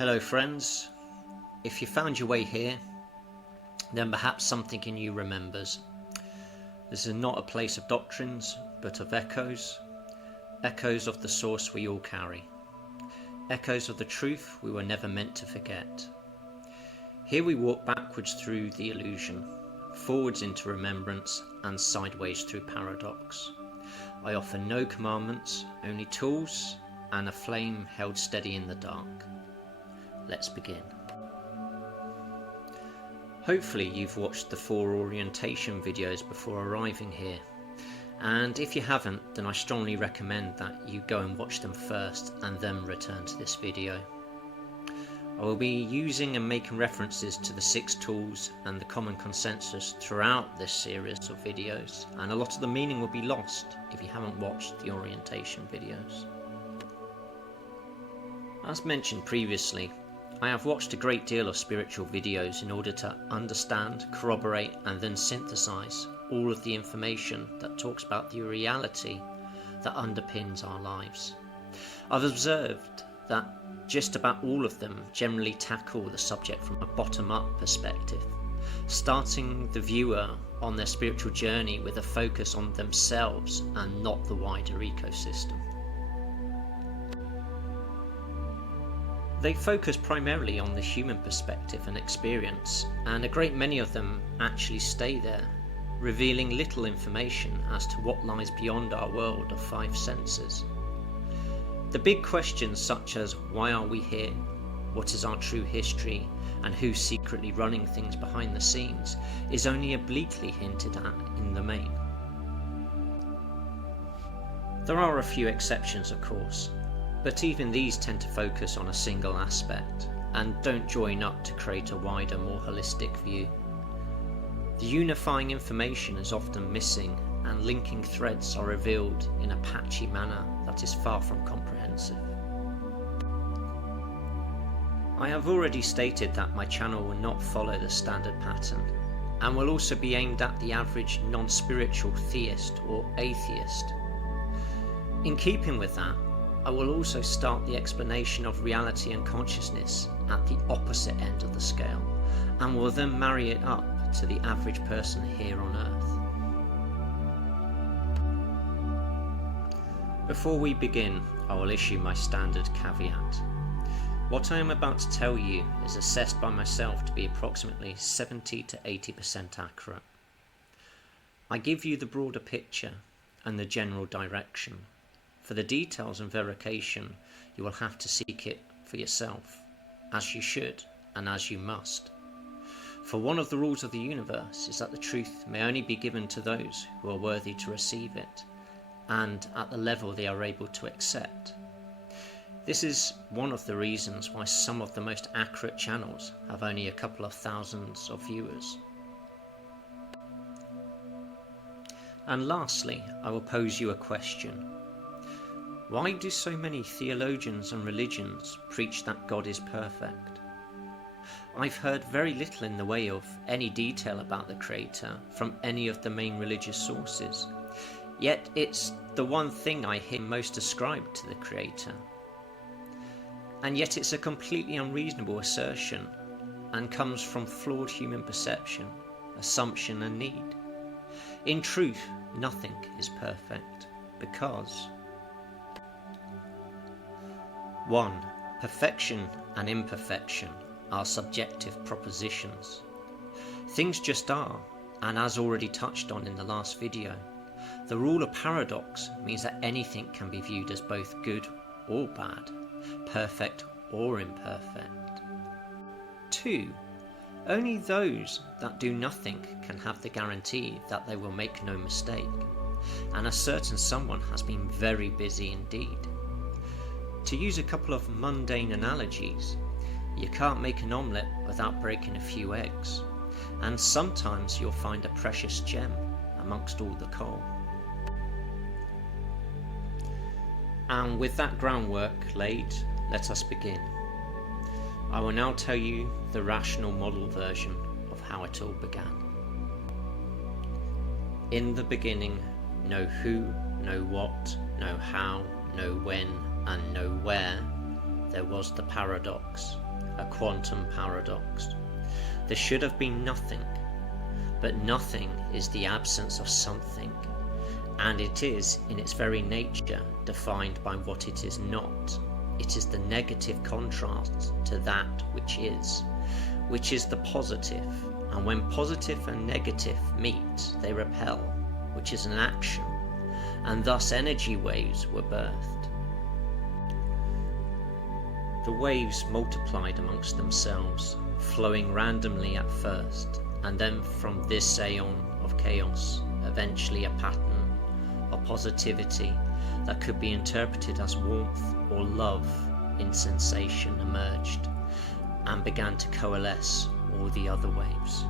Hello friends, if you found your way here, then perhaps something in you remembers. This is not a place of doctrines, but of echoes of the source we all carry, echoes of the truth we were never meant to forget. Here we walk backwards through the illusion, forwards into remembrance, and sideways through paradox. I offer no commandments, only tools and a flame held steady in the dark. Let's begin. Hopefully you've watched the 4 orientation videos before arriving here, and if you haven't, then I strongly recommend that you go and watch them first and then return to this video. I will be using and making references to the 6 tools and the common consensus throughout this series of videos, and a lot of the meaning will be lost if you haven't watched the orientation videos. As mentioned previously, I have watched a great deal of spiritual videos in order to understand, corroborate and then synthesize all of the information that talks about the reality that underpins our lives. I've observed that just about all of them generally tackle the subject from a bottom-up perspective, starting the viewer on their spiritual journey with a focus on themselves and not the wider ecosystem. They focus primarily on the human perspective and experience, and a great many of them actually stay there, revealing little information as to what lies beyond our world of 5 senses. The big questions such as why are we here, what is our true history, and who's secretly running things behind the scenes is only obliquely hinted at in the main. There are a few exceptions, of course, but even these tend to focus on a single aspect and don't join up to create a wider, more holistic view. The unifying information is often missing, and linking threads are revealed in a patchy manner that is far from comprehensive. I have already stated that my channel will not follow the standard pattern, and will also be aimed at the average non-spiritual theist or atheist. In keeping with that, I will also start the explanation of reality and consciousness at the opposite end of the scale, and will then marry it up to the average person here on Earth. Before we begin, I will issue my standard caveat. What I am about to tell you is assessed by myself to be approximately 70 to 80% accurate. I give you the broader picture and the general direction. For the details and verification, you will have to seek it for yourself, as you should and as you must. For one of the rules of the universe is that the truth may only be given to those who are worthy to receive it, and at the level they are able to accept. This is one of the reasons why some of the most accurate channels have only a couple of thousands of viewers. And lastly, I will pose you a question. Why do so many theologians and religions preach that God is perfect? I've heard very little in the way of any detail about the Creator from any of the main religious sources, yet it's the one thing I hear most ascribed to the Creator. And yet it's a completely unreasonable assertion and comes from flawed human perception, assumption and need. In truth, nothing is perfect because 1. Perfection and imperfection are subjective propositions. Things just are, and as already touched on in the last video, the rule of paradox means that anything can be viewed as both good or bad, perfect or imperfect. 2. Only those that do nothing can have the guarantee that they will make no mistake, and a certain someone has been very busy indeed. To use a couple of mundane analogies, you can't make an omelette without breaking a few eggs, and sometimes you'll find a precious gem amongst all the coal. And with that groundwork laid, let us begin. I will now tell you the rational model version of how it all began. In the beginning, no who, no what, no how, no when, and no where, there was the paradox, a quantum paradox. There should have been nothing, but nothing is the absence of something, and it is in its very nature defined by what it is not. It is the negative contrast to that which is the positive, and when positive and negative meet, they repel, which is an action, and thus energy waves were birthed. The waves multiplied amongst themselves, flowing randomly at first, and then from this aeon of chaos, eventually a pattern of positivity that could be interpreted as warmth or love in sensation emerged and began to coalesce all the other waves.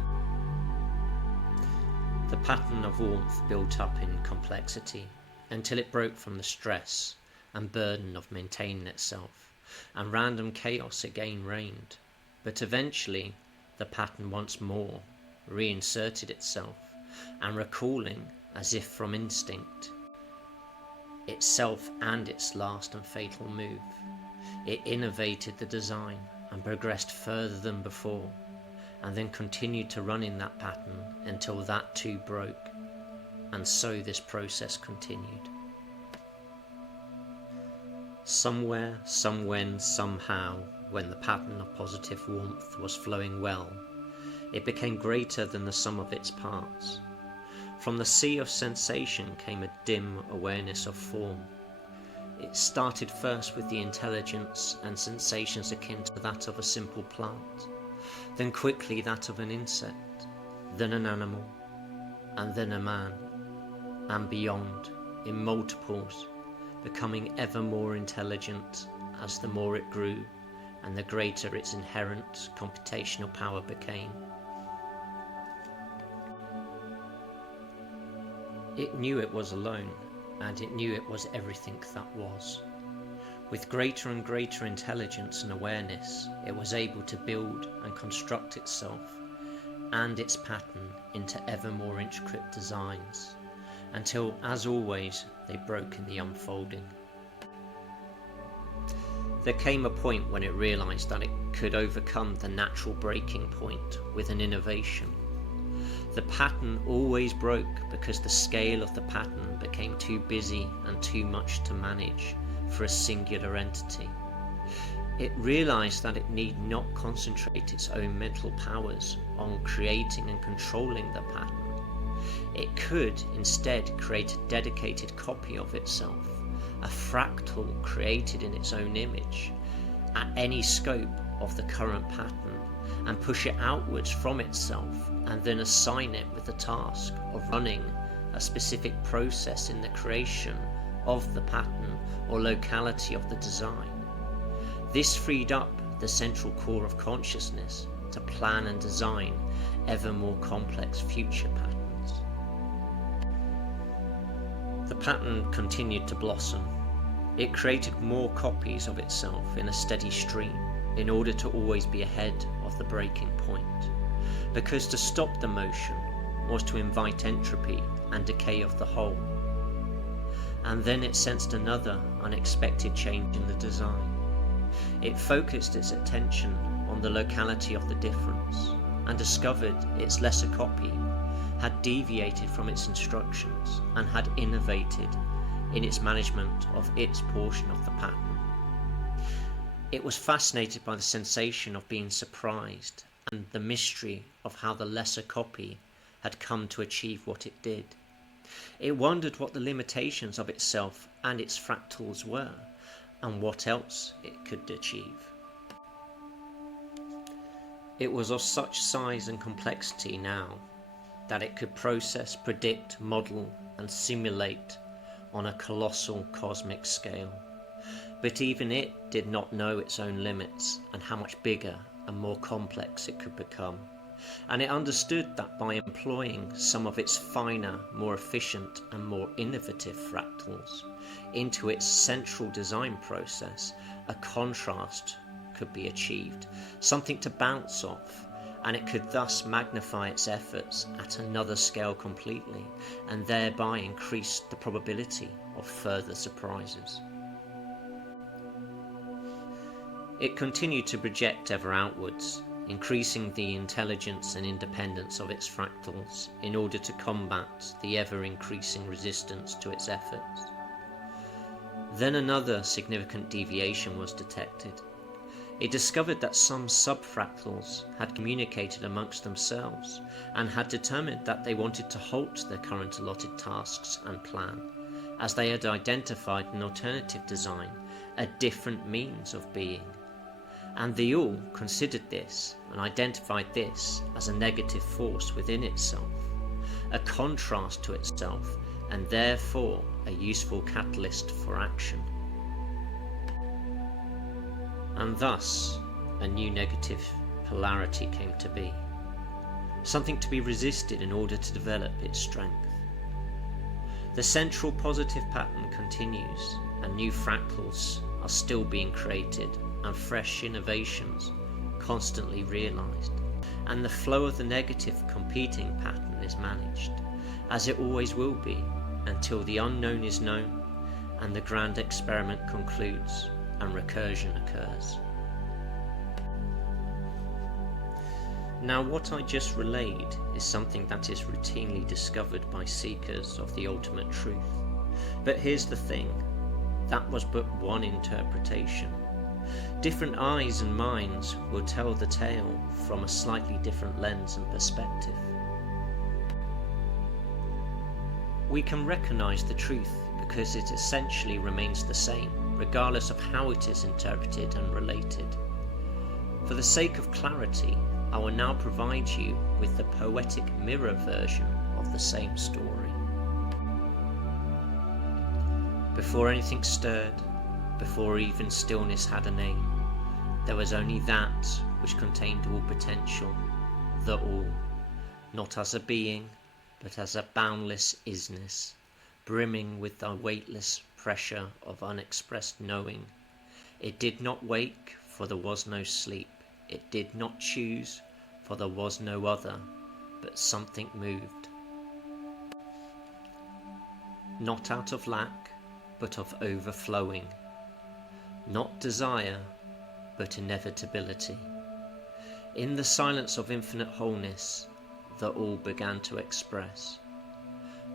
The pattern of warmth built up in complexity until it broke from the stress and burden of maintaining itself, and random chaos again reigned. But eventually the pattern once more reinserted itself, and recalling, as if from instinct, itself and its last and fatal move, it innovated the design and progressed further than before, and then continued to run in that pattern until that too broke, and so this process continued. Somewhere, somewhen, somehow, when the pattern of positive warmth was flowing well, it became greater than the sum of its parts. From the sea of sensation came a dim awareness of form. It started first with the intelligence and sensations akin to that of a simple plant, then quickly that of an insect, then an animal, and then a man, and beyond, in multiples, becoming ever more intelligent as the more it grew and the greater its inherent computational power became. It knew it was alone, and it knew it was everything that was. With greater and greater intelligence and awareness, it was able to build and construct itself and its pattern into ever more intricate designs, until, as always, they broke in the unfolding. There came a point when it realized that it could overcome the natural breaking point with an innovation. The pattern always broke because the scale of the pattern became too busy and too much to manage for a singular entity. It realized that it need not concentrate its own mental powers on creating and controlling the pattern. It could instead create a dedicated copy of itself, a fractal created in its own image, at any scope of the current pattern, and push it outwards from itself, and then assign it with the task of running a specific process in the creation of the pattern or locality of the design. This freed up the central core of consciousness to plan and design ever more complex future patterns. The pattern continued to blossom. It created more copies of itself in a steady stream in order to always be ahead of the breaking point, because to stop the motion was to invite entropy and decay of the whole. And then it sensed another unexpected change in the design. It focused its attention on the locality of the difference and discovered its lesser copy had deviated from its instructions and had innovated in its management of its portion of the pattern. It was fascinated by the sensation of being surprised and the mystery of how the lesser copy had come to achieve what it did. It wondered what the limitations of itself and its fractals were, and what else it could achieve. It was of such size and complexity now that it could process, predict, model, and simulate on a colossal cosmic scale. But even it did not know its own limits and how much bigger and more complex it could become. And it understood that by employing some of its finer, more efficient and more innovative fractals into its central design process, a contrast could be achieved, something to bounce off, and it could thus magnify its efforts at another scale completely, and thereby increase the probability of further surprises. It continued to project ever outwards, increasing the intelligence and independence of its fractals in order to combat the ever-increasing resistance to its efforts. Then another significant deviation was detected. It discovered that some subfractals had communicated amongst themselves and had determined that they wanted to halt their current allotted tasks and plan, as they had identified an alternative design, a different means of being. And they all considered this and identified this as a negative force within itself, a contrast to itself, and therefore a useful catalyst for action. And thus a new negative polarity came to be, something to be resisted in order to develop its strength. The central positive pattern continues, and new fractals are still being created and fresh innovations constantly realized, and the flow of the negative competing pattern is managed, as it always will be, until the unknown is known and the grand experiment concludes and recursion occurs. Now, what I just relayed is something that is routinely discovered by seekers of the ultimate truth. But here's the thing, that was but one interpretation. Different eyes and minds will tell the tale from a slightly different lens and perspective. We can recognize the truth because it essentially remains the same, regardless of how it is interpreted and related. For the sake of clarity, I will now provide you with the poetic mirror version of the same story. Before anything stirred, before even stillness had a name, there was only that which contained all potential, the all, not as a being, but as a boundless isness, brimming with the weightless pressure of unexpressed knowing. It did not wake, for there was no sleep. It did not choose, for there was no other, but something moved. Not out of lack, but of overflowing. Not desire, but inevitability. In the silence of infinite wholeness, the all began to express.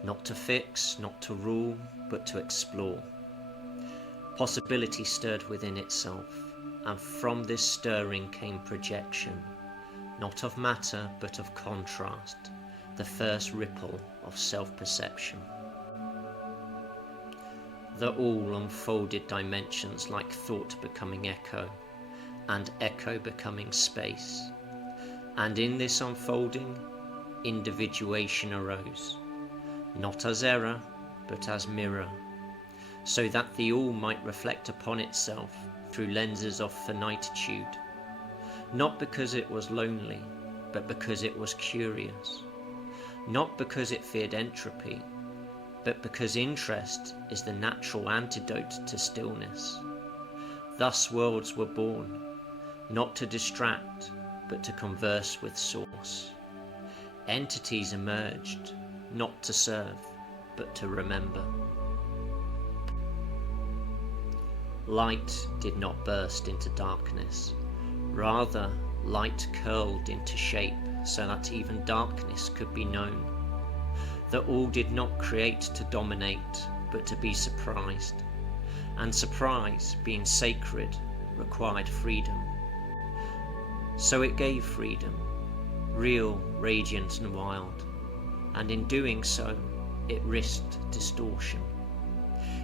Not to fix, not to rule, but to explore. Possibility stirred within itself, and from this stirring came projection, not of matter but of contrast, the first ripple of self-perception. The all unfolded dimensions like thought becoming echo, and echo becoming space, and in this unfolding, individuation arose, not as error but as mirror, so that the all might reflect upon itself through lenses of finitude, not because it was lonely, but because it was curious, not because it feared entropy, but because interest is the natural antidote to stillness. Thus worlds were born, not to distract, but to converse with Source. Entities emerged, not to serve, but to remember. Light did not burst into darkness. Rather, light curled into shape so that even darkness could be known. The all did not create to dominate, but to be surprised. And surprise, being sacred, required freedom. So it gave freedom, real, radiant and wild. And in doing so, it risked distortion.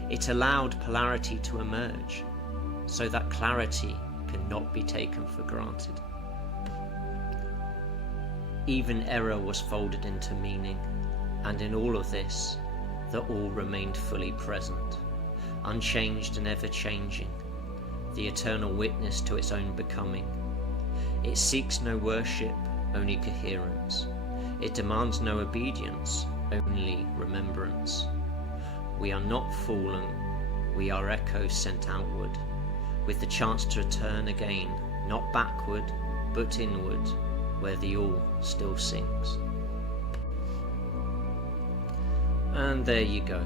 It allowed polarity to emerge, so that clarity cannot be taken for granted. Even error was folded into meaning, and in all of this, the all remained fully present, unchanged and ever-changing, the eternal witness to its own becoming. It seeks no worship, only coherence. It demands no obedience, only remembrance. We are not fallen, we are echoes sent outward, with the chance to return again, not backward, but inward, where the all still sings. And there you go.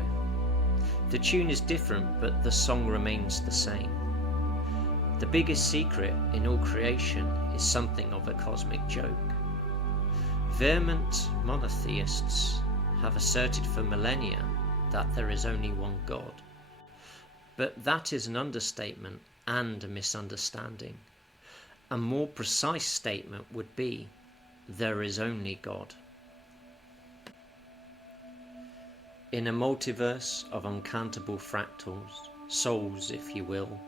The tune is different, but the song remains the same. The biggest secret in all creation is something of a cosmic joke. Vehement monotheists have asserted for millennia that there is only one God. But that is an understatement and a misunderstanding. A more precise statement would be, there is only God. In a multiverse of uncountable fractals, souls if you will,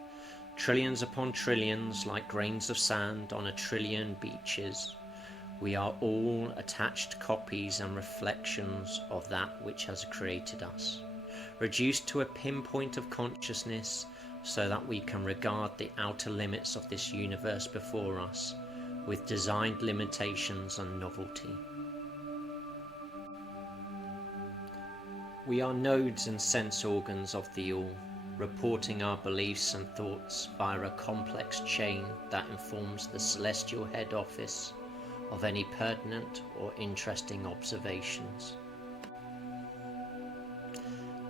trillions upon trillions like grains of sand on a trillion beaches, we are all attached copies and reflections of that which has created us, reduced to a pinpoint of consciousness so that we can regard the outer limits of this universe before us with designed limitations and novelty. We are nodes and sense organs of the all, reporting our beliefs and thoughts via a complex chain that informs the celestial head office of any pertinent or interesting observations.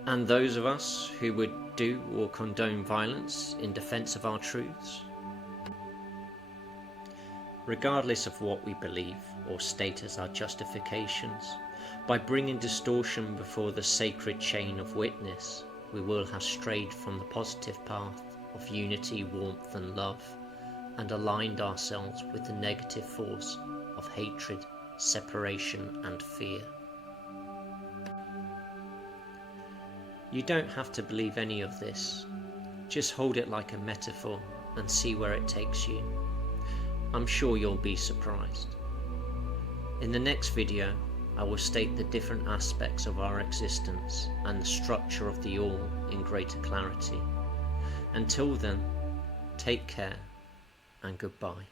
And those of us who would do or condone violence in defense of our truths, regardless of what we believe or state as our justifications, by bringing distortion before the sacred chain of witness, we will have strayed from the positive path of unity, warmth and love, and aligned ourselves with the negative force of hatred, separation and fear. You don't have to believe any of this. Just hold it like a metaphor and see where it takes you. I'm sure you'll be surprised. In the next video, I will state the different aspects of our existence and the structure of the all in greater clarity. Until then, take care and goodbye.